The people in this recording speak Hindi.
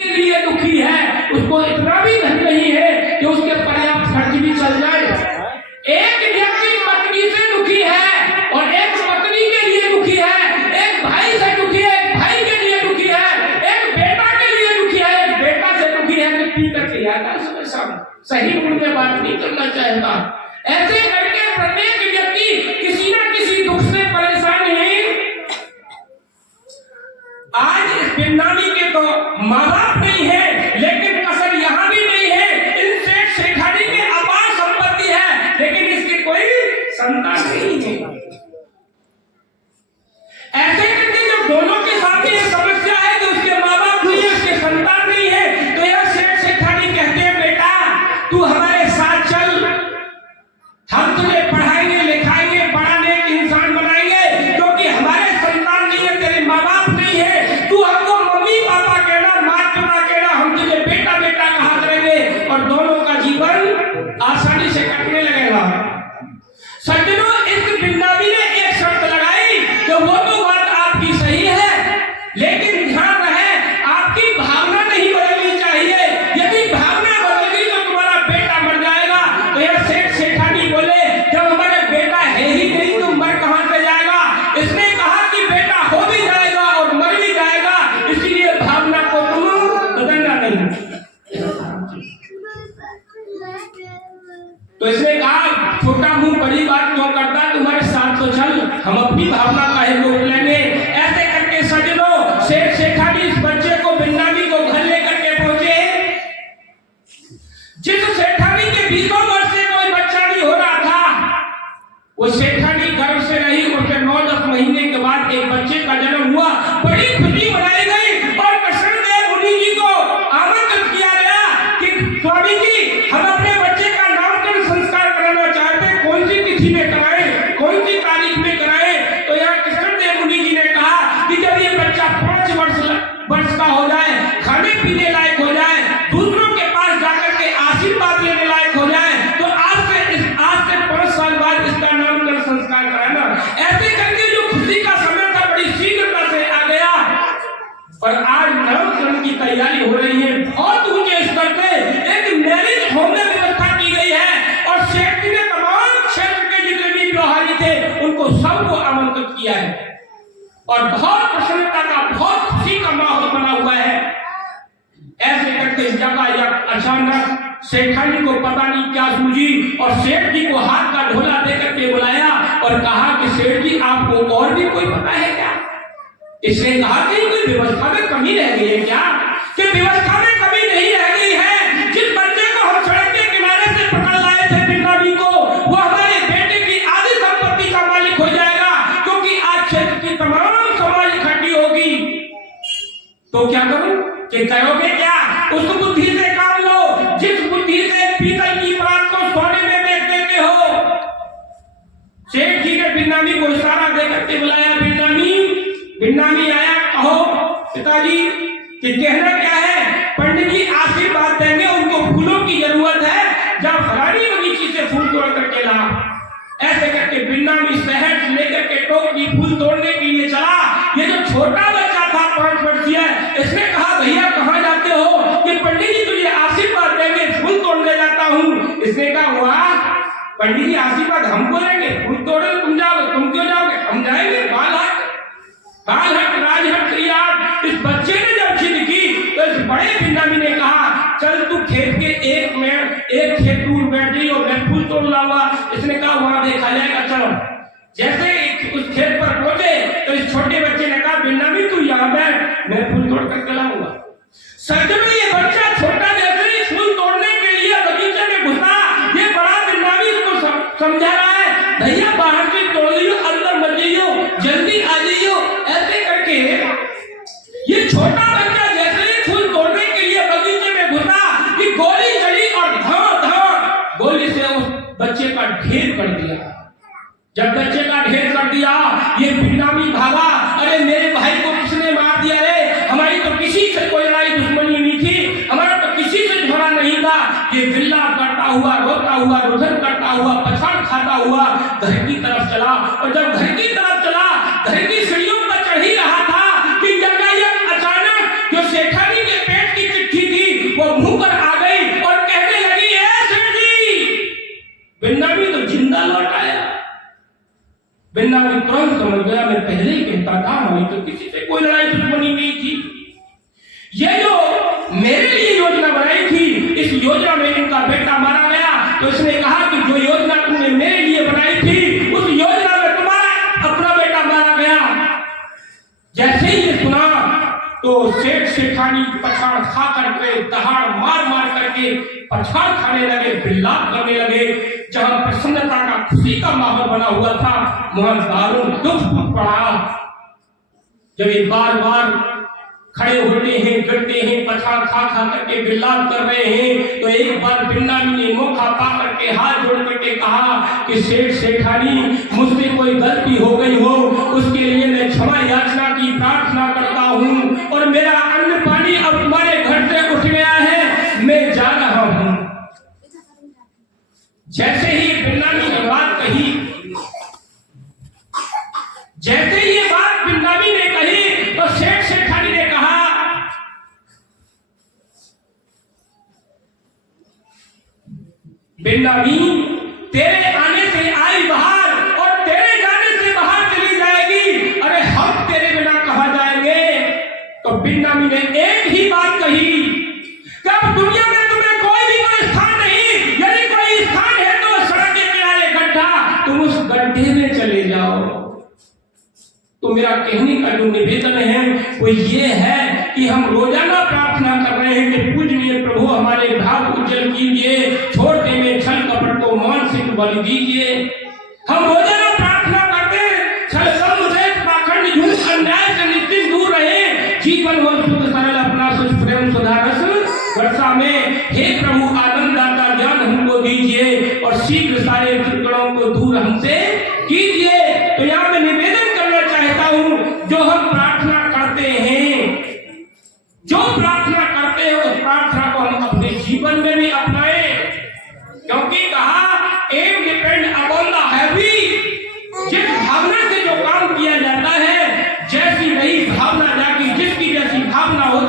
के लिए दुखी है, उसको इतना भी धन नहीं है कि उसके पर्याप्त खर्च भी चल जाए। एक व्यक्ति पत्नी से दुखी है और एक पत्नी के लिए दुखी है, एक भाई से दुखी है, एक भाई के लिए दुखी है, एक बेटा के लिए दुखी है, एक बेटा से दुखी है कि पी करके आता सुबह शाम, सही मूड में बात नहीं करना चाहता। ऐसे करके प्रत्येक व्यक्ति किसी न किसी दुख से परेशान है। आज इस बिन्नानी के तो माँ बाप नहीं है, लेकिन कसर यहाँ भी नहीं है। इन सेठ शेखानी के अपार संपत्ति है, लेकिन इसकी कोई संतान नहीं है। ऐसे करके जब दोनों के साथ ये समस्या है कि उसके माँ बाप नहीं है, उसके संतान नहीं है, तो यह सेठ शेखानी कहते हैं बेटा तू हमारे साथ चल, हम तुझे पढ़ाएंगे लिखाएंगे, बड़ा नेक इंसान बनाएंगे, क्योंकि हमारे संतान नहीं है, तेरे माँ बाप नहीं है, तू हमको मम्मी पापा कहना, माँ पिता कहना, हम तुझे बेटा बेटा कहा करेंगे और दोनों का जीवन आसानी से कटने लगेगा। सज्जनों, इस बिन्नानी ने एक शर्त लगाई कि वो तो बात आपकी सही है, लेकिन ध्यान रहे आपकी भावना नहीं बदलनी चाहिए। यदि भावना बदल गई तो तुम्हारा बेटा मर जाएगा। तो यह सेठ शेखानी बोले जब हमारा बेटा है ही नहीं तो मर कहां से जाएगा। इसने कहा कि बेटा हो भी जाएगा और मर भी जाएगा, इसलिए भावना को तुम बदलना नहीं। तो इसने कहा छोटा मुंह बड़ी बात क्यों करता, तुम्हारे साथ तो चल, हम अपनी भावना काहे रोक लेंगे। ऐसे करके सज्जनों सेठ शेखानी इस बच्चे को बिन्नानी को घर लेकर के पहुंचे। जिस सेठानी के 20 वर्ष से कोई बच्चा नहीं हो रहा था, वो सेठानी गर्भ से रही, उसके 9-10 महीने के बाद एक बच्चे का जन्म हुआ। बड़ी खुशी मनाई गई और कृष्णदेव मुनि जी को आमंत्रित किया गया कि स्वामी जी हम अपने बच्चे का नामकरण संस्कार कराना चाहते हैं, कौन सी तिथि में कराएं, कौन सी तारीख में कराएं। तो यहाँ कृष्णदेव मुनि जी ने कहा कि जब ये बच्चा 5 वर्ष का हो जाए, खाने पीने लायक हो जाए, दूसरों के पास जाकर के आशीर्वाद लेने लायक हो जाए, तो आज से 5 साल बाद इसका नामकरण संस्कार कराना। ऐसे करके जो खुशी का समय था बड़ी शीघ्रता से आ गया और आज नामकरण की तैयारी हो रही है। बहुत ऊंचे स्तर पे एक मैरिज होम में व्यवस्था की गई है और सेठ जी ने तमाम क्षेत्र के जितने भी व्यवहारी थे उनको सबको आमंत्रित किया है और बहुत प्रसन्नता का, बहुत खुशी का माहौल बना हुआ है। ऐसे करके जगह अचानक सेठानी को पता नहीं क्या सूझी और सेठ जी को हाथ का ढोला देकर के बुलाया और कहा कि सेठ जी आपको और भी कोई पता है क्या। इसने कहा कि कोई व्यवस्था में कमी रह गई है क्या, कि व्यवस्था में कमी नहीं रह गई है। जिस बच्चे को हम सड़क के किनारे से पकड़ लाए थे बिन्नानी को, वो हमारे बेटे की आधी संपत्ति का मालिक हो जाएगा, क्योंकि आज क्षेत्र की तमाम समाज इकट्ठी होगी। तो क्या करूं कि करोगे क्या, उस बुद्धि से काम लो जिस बुद्धि से पीतल की परात को सोने में बेच देते हो। सेठ जी ने बिन्नानी को इशारा देकर के बुलाया, बिन्नानी आया, कहो पिताजी कि कहना क्या है। पंडित जी आशीर्वाद देंगे, उनको फूलों की जरूरत है, जब फलानी बगीची से फूल तोड़ करके ला। ऐसे करके बिन्नानी शहर से लेकर के टोकरी फूल तोड़ने के लिए चला। ये जो छोटा बच्चा था 5 वर्षीय, इसने कहा भैया कहाँ जाते हो, कि पंडित जी तुझे आशीर्वाद देंगे, फूल तोड़ने जाता हूँ। इसने कहा वाह पंडित जी आशीर्वाद हमको देंगे, फूल तोड़े तुम जाओगे, तुम क्यों जाओगे, हम जाएंगे। बालहट राजहट याद। इस बच्चे ने जब जिद की तो इस बड़े बिन्नानी ने कहा चल तू खेत के एक खेत दूर बैठ गई और मैं फूल तोड़ लाऊंगा। इसने कहा वहां देखा जाएगा, चलो। जैसे उस खेत पर पहुंचे तो इस छोटे बच्चे ने कहा बिन्नानी तू यहाँ बैठ, मैं फूल तोड़ करके लाऊंगा। सज्जनों, ये बच्चा छोटा जैसे ही फूल तोड़ने के लिए बगीचे में घुसा, ये बड़ा बिन्नानी इसको समझा रहा है भैया बाहर से तोड़ लियो, अंदर मत जाइयो, जल्दी आ जाइयो। ऐसे करके ये छोटा बच्चा जैसे ही फूल तोड़ने के लिए बगीचे में घुसा कि गोली चली और धाम गोली से उस बच्चे का ढेर कर दिया। जब बच्चे का ढेर कर दिया ये बिन्नानी भागा, अरे मेरे भाई को किसने मार दिया रे, हमारी तो किसी से कोई लड़ाई दुश्मनी नहीं थी, हमारा तो किसी से झगड़ा नहीं था। ये बिल्ला करता हुआ, रोता हुआ, रुधन करता हुआ, पछाड़ खाता हुआ घर की तरफ चला और जब घर की तरफ चला, घर की सीढ़ियों पर चढ़ ही रहा था कि अचानक जो सेठानी के पेट की बिन्नामी तुरंत समझ गया, मैं पहले ही कहता था हमारी तो किसी से कोई लड़ाई दुश्मनी नहीं थी। ये जो मेरे लिए योजना बनाई थी, इस योजना में इनका बेटा मारा गया, तो इसने कहा कि जो योजना तुमने मेरे लिए बनाई थी उस योजना में तुम्हारा अपना बेटा मारा गया। जैसे ही ये सुना तो सेठ सेठानी पछाड़ खा करके, दहाड़ मार मार करके पछाड़ खाने लगे, बिल्लाप करने लगे। जहां प्रसन्नता का, खुशी का माहौल बना हुआ था, वहां दारुण दुख फूट पड़ा। जब ये बार बार खड़े होते हैं, डरते हैं, पछाड़ खा खा करके बिल्लाप कर रहे हैं, तो एक बार बिन्नामी ने मौका पा करके हाथ जोड़ करके कहा कि सेठ सेठानी, मुझसे कोई गलती हो गई हो उसके लिए मैं क्षमा याचना की प्रार्थना करता हूँ, और मेरा अन्न पानी अब तुम्हारे घर से उठ गया है, मैं जा रहा हूँ। जैसे ही बिन्नामी ने बात कही, जैसे ये बात बिन्नामी ने कही, तो सेठ सेठानी ने कहा, बिन्नामी तेरे आने से आई बाहर और तेरे जाने से बाहर चली जाएगी, अरे हम तेरे बिना कहां जाएंगे। तो बिन्नामी ने एक ही बात कही, कब दुनिया में तुम्हें कोई भी कोई स्थान नहीं, यदि कोई स्थान है तो सड़क के किनारे गड्ढा, तुम उस गड्ढे में चले जाओ। तो मेरा कहने का जो निवेदन है वो ये है कि हम रोजाना प्रार्थना कर रहे हैं कि पूजनीय प्रभु हमारे भाग उज्जवल कीजिए, छोड़ देंगे छल कपट को, मानसिक बल दीजिए। हम रोजाना प्रार्थना करते हैं, छल कपट से, पाखंड, झूठ, अन्याय से निश्चित दूर रहे, जीवन हो शुद्ध सरल, अपना सुख प्रेम सुधारस वर्षा में। हे प्रभु आनंद दाता, ज्ञान हमको दीजिए और शीघ्र सारे दुर्गुणों को दूर हमसे कीजिए। तो यहाँ मैं निवेदन करना चाहता हूँ, जो हम प्रार्थना करते हैं, जो प्रार्थना करते हैं उस प्रार्थना को हम अपने जीवन में भी अपनाएं, क्योंकि कहा एम डिपेंड अपॉन द हैवी। जिस भावना से जो काम किया जाता है, जैसी वही भावना जाकी, जिसकी जैसी भावना होती